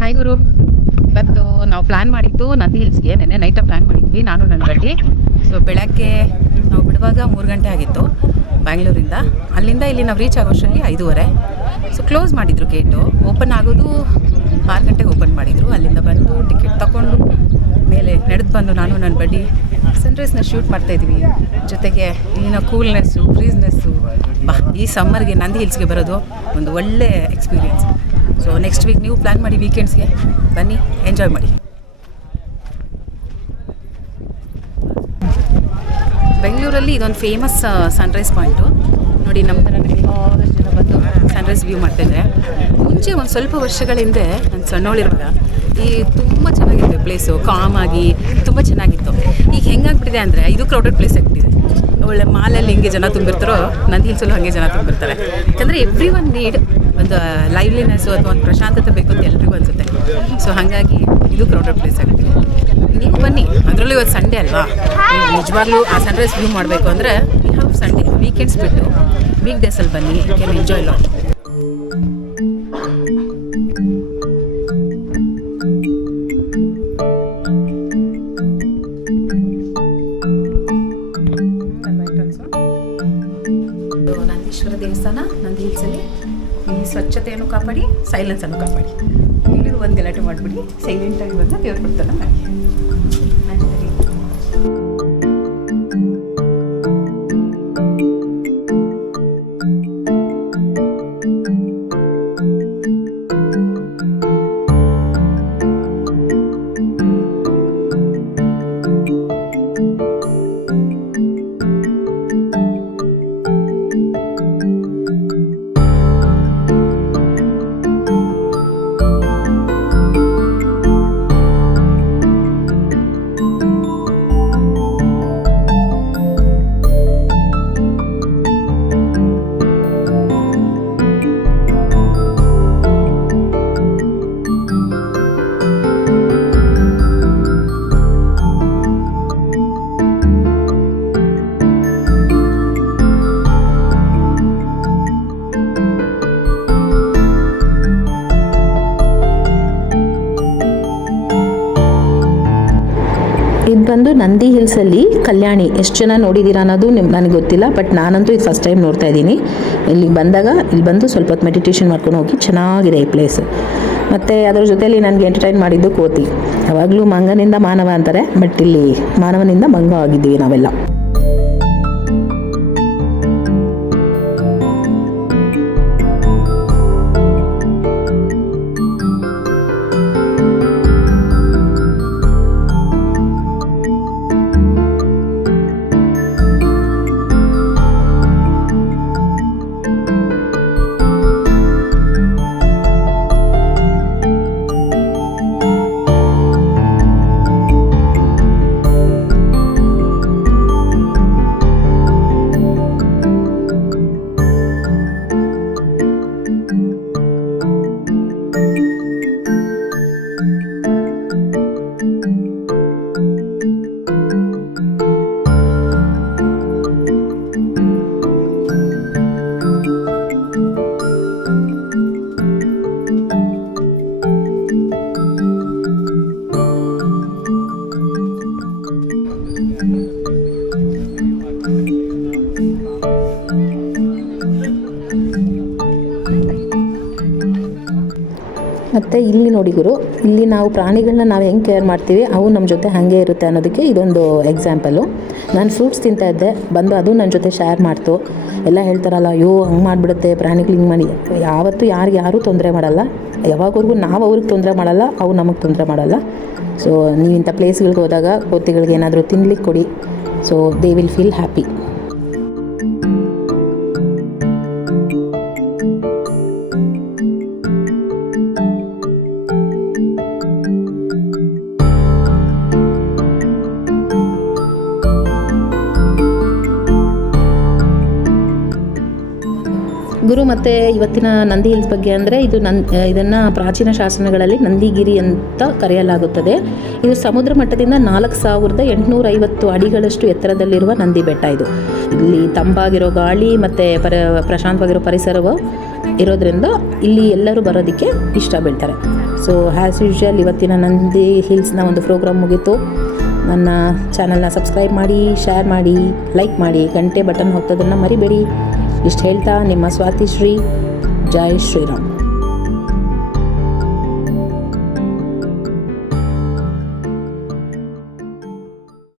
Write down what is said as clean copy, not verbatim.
Hi ಗುರು. ಇವತ್ತು ನಾವು plan ಮಾಡಿದ್ದು ನಂದಿ ಹಿಲ್ಸ್ಗೆ. ನೆನ್ನೆ ನೈಟ ಪ್ಲ್ಯಾನ್ ಮಾಡಿದ್ವಿ ನಾನು ನನ್ನ ಗಂಡಿ. ಸೊ ಬೆಳಗ್ಗೆ ನಾವು ಬಿಡುವಾಗ 3 ಗಂಟೆ ಆಗಿತ್ತು ಬ್ಯಾಂಗ್ಳೂರಿಂದ. ಅಲ್ಲಿಂದ ಇಲ್ಲಿ ನಾವು ರೀಚ್ ಆಗೋಷ್ಟರಲ್ಲಿ 5:30. ಸೊ ಕ್ಲೋಸ್ ಮಾಡಿದರು ಗೇಟು. ಓಪನ್ ಆಗೋದು 6 ಗಂಟೆಗೆ ಓಪನ್ ಮಾಡಿದರು. ಅಲ್ಲಿಂದ ಬಂದು ಟಿಕೆಟ್ ತಗೊಂಡು ಮೇಲೆ ನಡೆದು ಬಂದು ನಾನು ನನ್ನ ಬಡ್ಡಿ ಸನ್ರೈಸ್ನ ಶೂಟ್ ಮಾಡ್ತಾಯಿದ್ವಿ. ಜೊತೆಗೆ ಇಲ್ಲಿನ ಕೂಲ್ನೆಸ್ಸು, ಬ್ರೀಸ್ನೆಸ್ಸು, ಈ ಸಮ್ಮರ್ಗೆ ನಂದಿ ಹಿಲ್ಸ್ಗೆ ಬರೋದು ಒಂದು ಒಳ್ಳೆ ಎಕ್ಸ್ಪೀರಿಯೆನ್ಸ್. ಸೊ ನೆಕ್ಸ್ಟ್ ವೀಕ್ ನೀವು ಪ್ಲ್ಯಾನ್ ಮಾಡಿ ವೀಕೆಂಡ್ಸ್ಗೆ ಬನ್ನಿ, ಎಂಜಾಯ್ ಮಾಡಿ. ಬೆಂಗಳೂರಲ್ಲಿ ಇದೊಂದು ಫೇಮಸ್ ಸನ್ರೈಸ್ ಪಾಯಿಂಟು ನೋಡಿ. ನಮ್ಮ ಥರ ಬೇಕಾದಷ್ಟು ಜನ ಬಂದು ಸನ್ರೈಸ್ ವ್ಯೂ ಮಾಡ್ತಾಯಿದ್ದಾರೆ. ಮುಂಚೆ ಒಂದು ಸ್ವಲ್ಪ ವರ್ಷಗಳ ಹಿಂದೆ ನಾನು ಸಣ್ಣವಳಿರುವಾಗ ತುಂಬ ಚೆನ್ನಾಗಿತ್ತು ಪ್ಲೇಸು, ಕಾಮಾಗಿ ತುಂಬ ಚೆನ್ನಾಗಿತ್ತು. ಈಗ ಹೆಂಗಾಗ್ಬಿಟ್ಟಿದೆ ಅಂದರೆ ಇದು ಕ್ರೌಡೆಡ್ ಪ್ಲೇಸ್ ಆಗಿಬಿಟ್ಟಿದೆ. ಒಳ್ಳೆ ಮಾಲಲ್ಲಿ ಹೆಂಗೆ ಜನ ತುಂಬಿರ್ತಾರೋ ನಂದಿ ಹಿಲ್ಸಲ್ಲೂ ಹಾಗೆ ಜನ ತುಂಬಿರ್ತಾರೆ. ಯಾಕಂದರೆ ಎವ್ರಿ ಒನ್ ನೀಡ್ ಒಂದು ಲೈವ್ಲಿನೆಸ್ಸು ಅಥವಾ ಒಂದು ಪ್ರಶಾಂತತೆ ಬೇಕು ಅಂತ ಎಲ್ರಿಗೂ ಅನಿಸುತ್ತೆ. ಸೊ ಹಾಗಾಗಿ ಇದು ಕ್ರೌಡೆಡ್ ಪ್ಲೇಸ್ ಆಗ್ತಿದೆ. ನೀವು ಬನ್ನಿ, ಅದರಲ್ಲೂ ಇವತ್ತು ಸಂಡೇ ಅಲ್ವಾ, ನೀವು ನಿಜವಾಗ್ಲೂ ಆ ಸನ್ರೈಸ್ ವ್ಯೂ ಮಾಡಬೇಕು ಅಂದರೆ ಯು ಹ್ಯಾವ್ ಸಂಡೇ, ವೀಕೆಂಡ್ಸ್ ಬಿಟ್ಟು ವೀಕ್ ಡೇಸಲ್ಲಿ ಬನ್ನಿ, ಕ್ಯಾನ್ ಎಂಜಾಯ್ ಲಾಟ್. ನಂದೀಶ್ವರ ದೇವಸ್ಥಾನ ನಂದಿ ಹಿಲ್ಸಲ್ಲಿ. ಈ ಸ್ವಚ್ಛತೆಯನ್ನು ಕಾಪಾಡಿ, ಸೈಲೆನ್ಸನ್ನು ಕಾಪಾಡಿ. ಇಲ್ಲಿ ಒಂದು ಗಲಾಟೆ ಮಾಡಿಬಿಡಿ, ಸೈಲೆಂಟಾಗಿ ಬಂದು ದೇವ್ರ ಕೊಡ್ತಾನೆ ಮಾಡಿ. ಇದು ಬಂದು ನಂದಿ ಹಿಲ್ಸಲ್ಲಿ ಕಲ್ಯಾಣಿ. ಎಷ್ಟು ಜನ ನೋಡಿದ್ದೀರಾ ಅನ್ನೋದು ನನಗೆ ಗೊತ್ತಿಲ್ಲ, ಬಟ್ ನಾನಂತೂ ಇದು ಫಸ್ಟ್ ಟೈಮ್ ನೋಡ್ತಾ ಇದ್ದೀನಿ. ಇಲ್ಲಿಗೆ ಬಂದಾಗ ಇಲ್ಲಿ ಬಂದು ಸ್ವಲ್ಪ ಹೊತ್ತು ಮೆಡಿಟೇಷನ್ ಮಾಡ್ಕೊಂಡು ಹೋಗಿ, ಚೆನ್ನಾಗಿದೆ ಈ ಪ್ಲೇಸ್. ಮತ್ತು ಅದರ ಜೊತೆಯಲ್ಲಿ ನನಗೆ ಎಂಟರ್ಟೈನ್ ಮಾಡಿದ್ದು ಕೋತಿ. ಯಾವಾಗಲೂ ಮಂಗನಿಂದ ಮಾನವ ಅಂತಾರೆ, ಬಟ್ ಇಲ್ಲಿ ಮಾನವನಿಂದ ಮಂಗ ಆಗಿದ್ದೀವಿ ನಾವೆಲ್ಲ. ಮತ್ತು ಇಲ್ಲಿ ನೋಡಿ ಗುರು, ಇಲ್ಲಿ ನಾವು ಪ್ರಾಣಿಗಳನ್ನ ನಾವು ಹೆಂಗೆ ಕೇರ್ ಮಾಡ್ತೀವಿ, ಅವು ನಮ್ಮ ಜೊತೆ ಹಾಗೆ ಇರುತ್ತೆ ಅನ್ನೋದಕ್ಕೆ ಇದೊಂದು ಎಕ್ಸಾಂಪಲು. ನಾನು ಫ್ರೂಟ್ಸ್ ತಿಂತಾಯಿದ್ದೆ, ಬಂದು ಅದು ನನ್ನ ಜೊತೆ ಶೇರ್ ಮಾಡ್ತು. ಎಲ್ಲ ಹೇಳ್ತಾರಲ್ಲ, ಅಯ್ಯೋ ಹಂಗೆ ಮಾಡಿಬಿಡುತ್ತೆ ಪ್ರಾಣಿಗಳು, ಹಿಂಗೆ ಮಾಡಿ. ಯಾವತ್ತೂ ಯಾರೂ ತೊಂದರೆ ಮಾಡಲ್ಲ. ಯಾವಾಗವರೆಗೂ ನಾವು ಅವ್ರಿಗೆ ತೊಂದರೆ ಮಾಡಲ್ಲ, ಅವು ನಮಗೆ ತೊಂದರೆ ಮಾಡಲ್ಲ. ಸೊ ನೀವು ಇಂಥ ಪ್ಲೇಸ್ಗಳಿಗೆ ಹೋದಾಗ ಕೋತಿಗಳಿಗೆ ಏನಾದರೂ ತಿನ್ಲಿಕ್ಕೆ ಕೊಡಿ. So they will feel happy. ಗುರು ಮತ್ತು ಇವತ್ತಿನ ನಂದಿ ಹಿಲ್ಸ್ ಬಗ್ಗೆ ಅಂದರೆ ಇದನ್ನು ಪ್ರಾಚೀನ ಶಾಸನಗಳಲ್ಲಿ ನಂದಿಗಿರಿ ಅಂತ ಕರೆಯಲಾಗುತ್ತದೆ. ಇದು ಸಮುದ್ರ ಮಟ್ಟದಿಂದ 4850 ಅಡಿಗಳಷ್ಟು ಎತ್ತರದಲ್ಲಿರುವ ನಂದಿ ಬೆಟ್ಟ. ಇದು ಇಲ್ಲಿ ತಂಪಾಗಿರೋ ಗಾಳಿ ಮತ್ತು ಪ್ರಶಾಂತವಾಗಿರೋ ಪರಿಸರವು ಇರೋದ್ರಿಂದ ಇಲ್ಲಿ ಎಲ್ಲರೂ ಬರೋದಕ್ಕೆ ಇಷ್ಟ ಬೀಳ್ತಾರೆ. ಸೊ ಆ್ಯಸ್ ಯೂಶ್ವಲ್ ಇವತ್ತಿನ ನಂದಿ ಹಿಲ್ಸ್ನ ಒಂದು ಪ್ರೋಗ್ರಾಮ್ ಮುಗೀತು. ನನ್ನ ಚಾನಲ್ನ ಸಬ್ಸ್ಕ್ರೈಬ್ ಮಾಡಿ, ಶೇರ್ ಮಾಡಿ, ಲೈಕ್ ಮಾಡಿ, ಗಂಟೆ ಬಟನ್ ಹೊತ್ತೋದನ್ನು ಮರಿಬೇಡಿ. ಇಷ್ಟು ಹೇಳ್ತಾ ನಿಮ್ಮ ಸ್ವಾತಿಶ್ರೀ. ಜೈ ಶ್ರೀರಾಮ್.